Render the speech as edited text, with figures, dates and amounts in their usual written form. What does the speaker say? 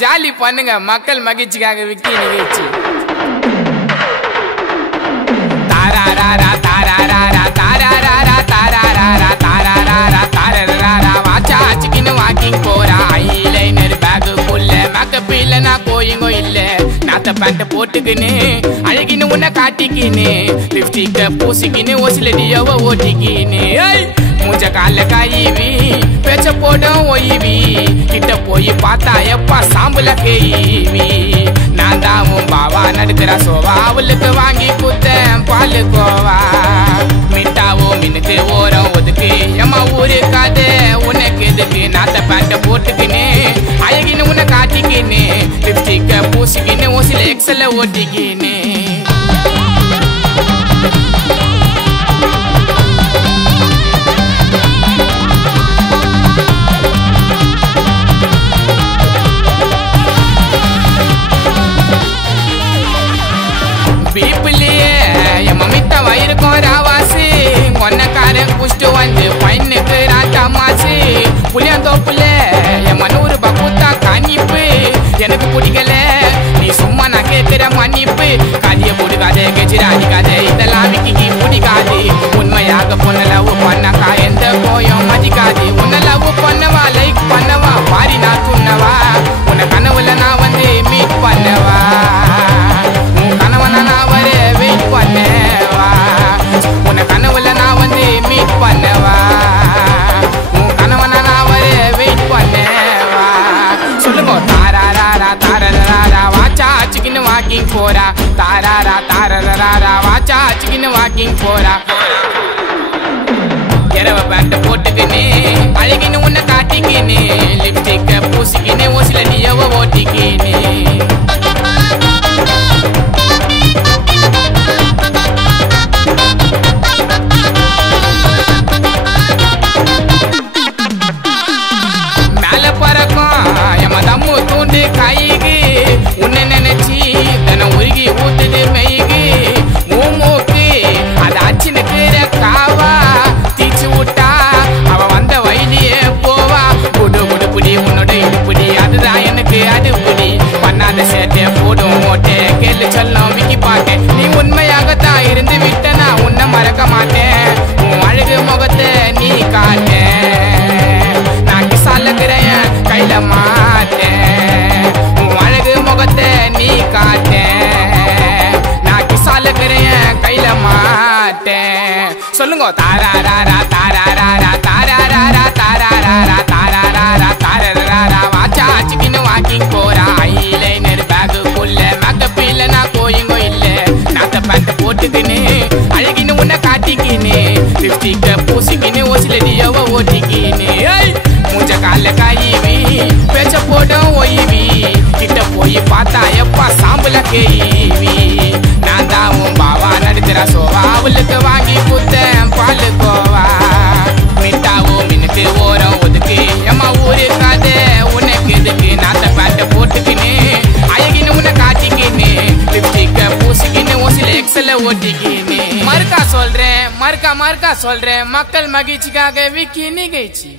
Jolly பண்ணுங்க மக்கள் மகிழ்ச்சிக்காக விக்கி நிகழ்ச்சி. தாராராரா தாராராரா தாராராரா தாராராரா தாராராரா தாராராரா வாச்சா சிக்கின்னு வாக்கிங் போறா ஐலைனர் பேக்குள்ள மேக்கப் இல்லனா கோயிங்கோ இல்ல நாத்த பேண்ட் போட்டுக்கின்னு அழகின்னு உன்னை காட்டிக்கின்னு லிப்ஸ்டிக்க பூசிக்கின்னு ஒசிலடியவ ஓட்டிக்கின்னு மூஞ்ச கால காயிவி பேச்ச போடும் ஒய்வி கிட்ட போய் பார்த்தா எப்பா சாம்புல கேவி நான் தாவும் பாவா நடுக்கிற சோவா அவளுக்கு வாங்கி குத்தேன் பாலு கோவா மிட்டாவோ மின்னுக்கு ஓரம் ஒதுக்கு எம்மா ஊரு காது உனக்கு எதுக்கு நாத்த பேண்ட போட்டுக்கின்னு அழகின்னு உன்னை காட்டிக்கின்னு லிப்ஸ்டிக்க பூசிக்கின்னு ஒசில எக்ஸல ஓட்டிக்கின்னு கொன்னக்காரன் குஷ்டு வந்து பையனுக்கு ராட்டாமாச்சு புளியாந்தோப்புல என் மனூறு பகுத்தா கணிப்பு எனக்கு பிடிக்கல நீ சும்மா நான் கேட்கிற மன்னிப்பு கதைய பிடிக்காத கெஜிரா அடிக்காத இதெல்லாம் விக்கி பிடிக்காது உண்மையாக பொண்ணு லவ் பண்ணக்கா எந்த கோயம் மதிக்காது உன்னை லவ் பண்ணவா லைக் பண்ணவா பாரி நான் துண்ணவா உன்னை கனவுல நான் வந்து மீட் பண்ணவா உன் கனவனா நான் வர வெயிட் பண்ணவா உன்னை கனவுல நான் வந்து மீட் பண்ணவா உன் கனவனா நான் வர வெயிட் பண்ணவா சொல்லுங்க தாராராரா தாராராரா வாச்சா சிக்கின்னு வாக்கிங் போறா தாராரா தாராராரா வாச்சா சிக்கின்னு வாக்கிங் போறா இரவ பேண்ட் போட்டுக்கின்னு அழகின்னு உன்னை காட்டிக்கின்னு லிப்ஸ்டிக்க பூசிக்கின்னு ஒசில நீயவ ஓட்டிக்கின்னு கைக்கு உன்னை நினைச்சி தன உருகி ஊத்துது மெய்கு மூக்கு அது அச்சினுக்கு காவா தீச்சு விட்டா அவ வந்த வயலியே போவா குடு குடுப்புடி உன்னோட இடுப்புடி அதுதான் எனக்கு அடுப்புடி பண்ணாத சேட்டை போடும் ஓட்டே கேள்வி சொல்லும் விக்கி பாட்டேன் நீ உண்மையாகத்தான் இருந்து விட்டனா உன்னை மறக்க மாட்டேன் உன் அழகு முகத்தை நீ காட்டேன் நான் கிசாலக்கிறேன் கையில மாட்டேன் முகத்தை நீ காட்டேன் நான் கிசாலக்கிறேன் கையில மாட்டேன் சொல்லுங்க தாராராரா தாராராரா தாராராரா தாராராரா தாராராரா தாராராரா வாச்சா சிக்கின்னு வாக்கிங் போறா ஐலைனர் பேக்குள்ள மேக்கப் இல்லனா கோயிங்கோ இல்ல நாத்த பேண்ட் போட்டுக்கின்னு அழகின்னு உன்னை காட்டிக்கின்னு லிப்ஸ்டிக்க பூசிக்கின்னு ஒசிலடியவ ஓட்டிக்கின்னு மூஞ்ச கால காயிவி பேச்ச போடும் ஒய்வி கிட்ட போய் பார்த்தா எப்பா சாம்புல கேவி நான் தாவும் பாவா நடுக்கிற சோவா அவளுக்கு வாங்கி குத்தேன் பாலு கோவா மிட்டாவோ மின்னுக்கு ஓரம் ஒதுக்கு எம்மா ஊரு காது உனக்கு எதுக்கு நாத்த பேண்ட போட்டுக்கின்னு அழகின்னு உன்னை காட்டிக்கின்னு லிப்ஸ்டிக்க பூசிக்கின்னு ஒசில எக்ஸல ஓட்டிக்கின்னு மறுக்கா சொல்றேன் மக்கள் மகிழ்ச்சிக்காக விக்கி நிகழ்ச்சி.